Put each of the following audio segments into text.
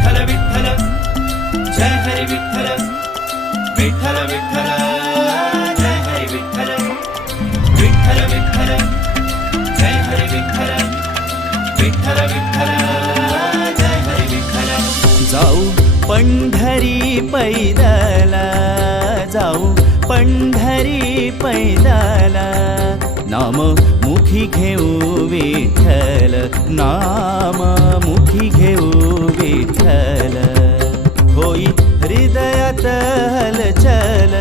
विठ्ठल विठ्ठल जय हरी विठ्ठल विठ्ठल विठ्ठल जय हरी विठ्ठल विठ्ठल विठ्ठल जय हरी विठ्ठल विठ्ठल विठ्ठल जय हरी विठ्ठल। जाऊ पंढरी पैदला, जाऊ पंढरी पैदला, नाम मुखी घेऊ विठ्ठल, नाम मुखी घेऊ विठ्ठल। होई हृदयात हलचल,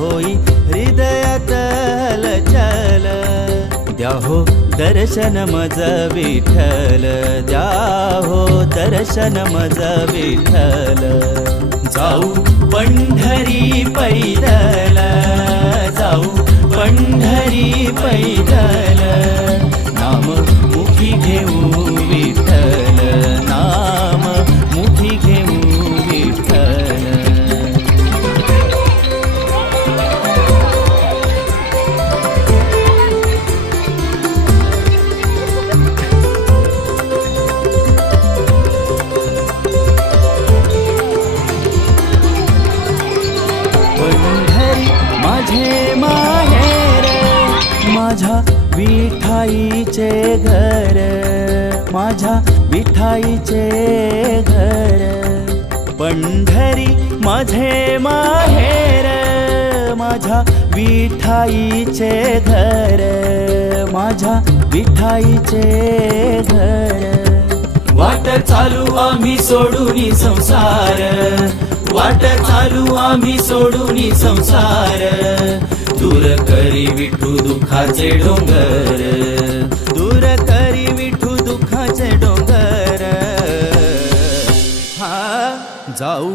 होई हृदयात हलचल, द्या हो दर्शन मज विठ्ठल, द्या हो दर्शन मज विठ्ठल। जाऊ पंढरी पैदल, जाऊ पंढरी पैदल, नाम मुखी घेऊ विठ्ठल, नाम मुखी घेऊ विठ्ठल। पंढरी माझे माहेर, माझ्या विठाईचे घर, माझ्या विठाईचे घर। पंढरी माझे माहेर, माझ्या विठाईचे घर, माझ्या विठाईचे घर। वाट चालू आम्ही सोडून संसार, वाट चालू आम्ही सोडून संसार, दूर करी विठू दुःखाचे डोंगर, दूर करी विठू दुःखाचे डोंगर। हा जाऊ